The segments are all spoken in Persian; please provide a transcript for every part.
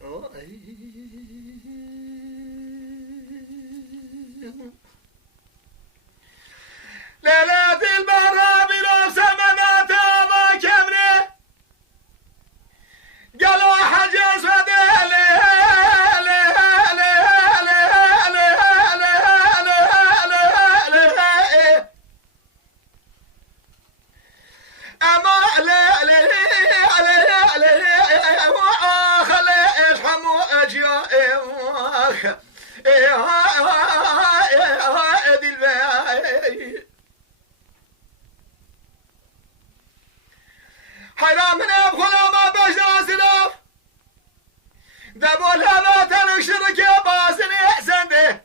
واخ ليلة البرا بنفس منات ما كبره قالوا حجز وديلي حرام من ابخلا ما بجنا سلاف دبول هذا تنشرك يا باسن احسن ده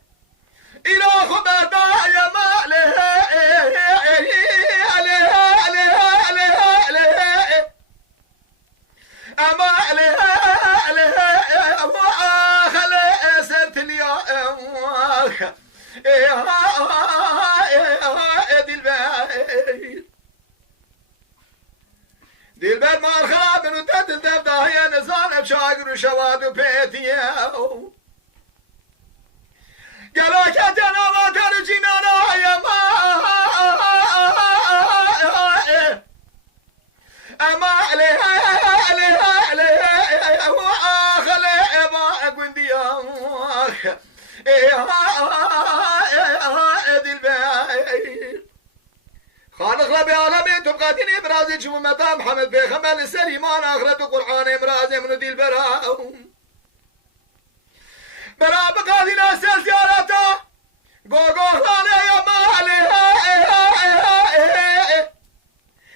الى خبر دايا ما له اما خلي سنت اليوم دي البيت ما الخراب من تدل تبدا هي نزال بشاقر وشواد وبيتيا قالوا كتنا ما ترجينا يا ما اما عليها خلي ما قندي دي البيت خالق ربي عالمين تبقاتني برازي شمو متى محمد بيخمل السليمان آخرت قرآن مرازي من دي البراء براء بقاتي ناسل زيارته قوقوخاني يا مالي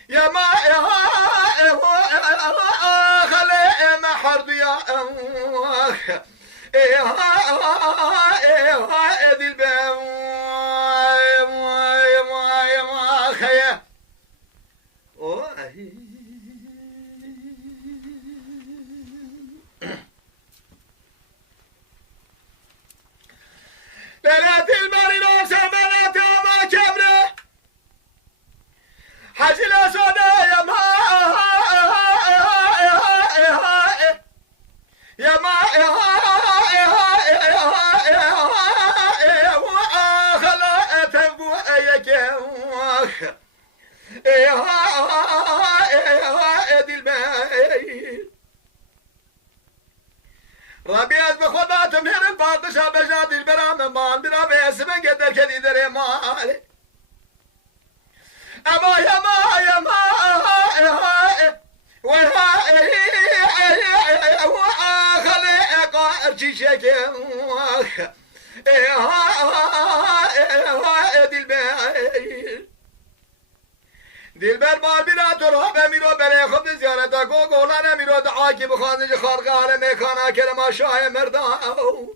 يا ما خلي محرد يا دي البراء ليلة المريض سمنت ما كبره حجي الأسود يا ما خلا تنبو ايك دي البيت ربي أزبخ وضعت مهر الفاطشة بجاد البرام ما عندنا باسم قدر كذي دري مالي أما يا ما خلي قارشي شكل دي البيت دي البيت مال بنا تروح بميرو بري خبز زيارتا قولانا ميرو دعاكي بخانج خارقا لميكانا كلمة شاي مرداو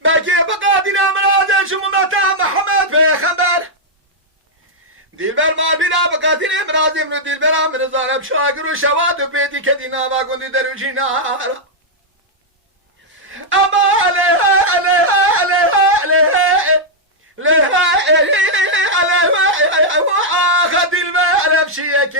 بكي بقاتنا مرازن شمو متى محمد بيخبر دي البيت مال بنا بقاتنا مرازن من دي البيت من زارب شاقر وشواد وبيتي كدينا ما كنت دروجي نارا أما خد المال بشيك